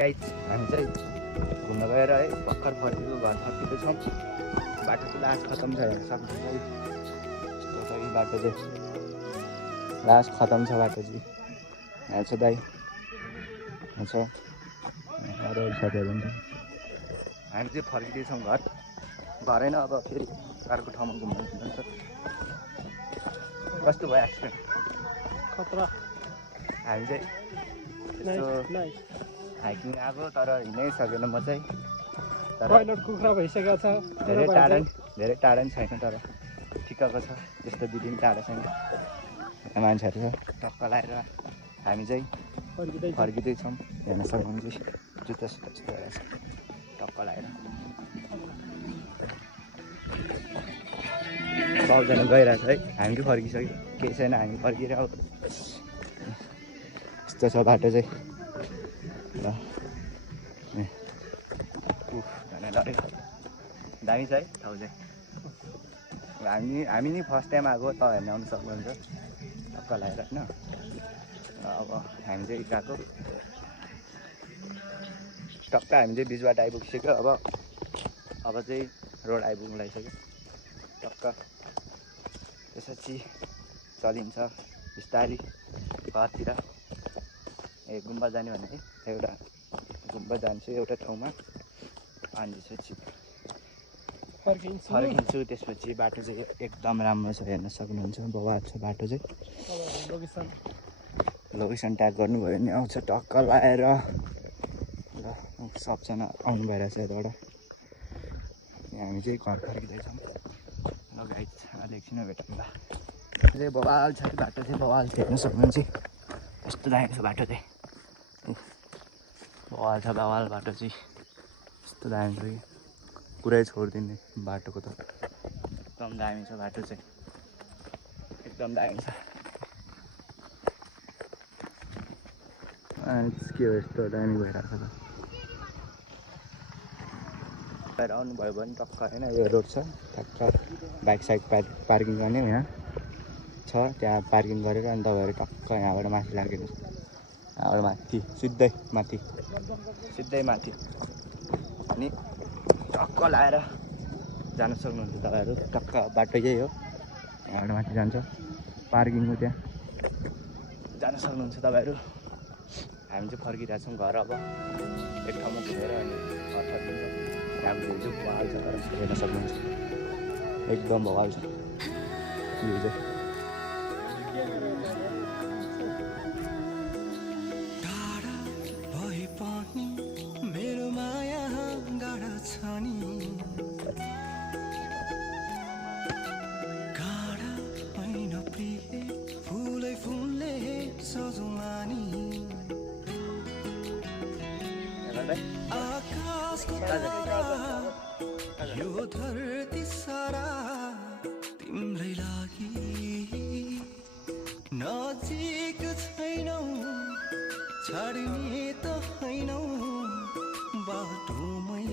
Guys हामी चाहिँ घुम्न गएर है भर्खर फर्केको घर फर्केको छौँ। बाटो चाहिँ लास्ट खतम छ हेर्न सक्नुहुन्छ है। यस्तो छ यो बाटो चाहिँ लास्ट खतम छ बाटो चाहिँ। यहाँ छ दाइ यहाँ छ अरू साथीहरू पनि छ। हामी चाहिँ फर्किँदैछौँ घर भरेन अब फेरि अर्को ठाउँमा घुम्नु जान्छ। कस्तो भयो एक्सिडेन्ट? खतरा। हामी चाहिँ यसो हाइकिङ आएको तर हिँड्नै सकेन म चाहिँ। टोइलेट कुखुरा भइसकेको छ। धेरै टाढा नि छैन तर ठिक्कको छ, त्यस्तो बिदिन टाढा छैन। मान्छेहरू छ टक्क लगाएर हामी चाहिँ फर्किँदैछौँ। हेर्न सक्नुहुन्छ जुत्ता सुत्ता यस्तो भएर टक्क लगाएर सबजना गइरहेछ है। हामी चाहिँ फर्किसक्यो, केही छैन हामी फर्किएर अब यस्तो छ बाटो चाहिँ। ल दामी छ है ठाउँ चाहिँ। हामी नि फर्स्ट टाइम आएको, त हेर्न आउनु सक्नुहुन्छ टक्क लगाएर होइन। अब हामी चाहिँ गएको टक्क हामी चाहिँ बिचबाट आइपुगिसक्यो। अब चाहिँ रोड आइपुग्नु लागिसक्यो टक्क। त्यसपछि चलिन्छ बिस्तारी घरतिर। गुम्बा जाने भने है एउटा गुम्बा जान्छु एउटा ठाउँमा अनि त्यसपछि फर्किन्छु। त्यसपछि बाटो चाहिँ एकदम राम्रो छ हेर्न सक्नुहुन्छ, बवाल छ बाटो चाहिँ। लोकेसन ट्याग गर्नुभयो भने आउँछ टक्क लगाएर। ल सबजना आउनु भइरहेछ यताबाट। हामी चाहिँ घर फर्किँदैछौँ। ल गाइस एकछिनमा भेटौँ ल। चाहिँ बवाल छ बाटो चाहिँ, बवाल हेर्न सक्नुहुन्छ यस्तो दामी छ बाटो चाहिँ। बवाल छ बवाल बाटो चाहिँ यस्तो दामी छ कि पुरै छोडिदिने बाटोको त एकदम दामी छ बाटो चाहिँ, एकदम दामी छ। अनि के हो यस्तो दामी भइरहेको छ बाहिर आउनुभयो भने टक्क होइन यो रोड छ टक्क बाइक साइक पार्किङ गर्ने यहाँ छ, त्यहाँ पार्किङ गरेर अनि तपाईँहरू टक्क यहाँबाट माथि लागेको छ। यहाँबाट माथि सिधै माथि अनि टक्क लाएर जान सक्नुहुन्छ तपाईँहरू। टक्क बाटो यही हो, यहाँबाट माथि जान्छ पार्किङको त्यहाँ जान सक्नुहुन्छ तपाईँहरू। हामी चाहिँ फर्किरहेछौँ घर। अब एक ठाउँमा घुमेर अनि घर फर्किन्छ। हाम्रो भ्यू बवाल छ तर हेर्न सक्नुहुन्छ एकदम बवाल छ भ्यू चाहिँ। यो धरती सारा तिम्रै लागि नजिक छैनौ, छाड्ने त हैनौ बाटोमै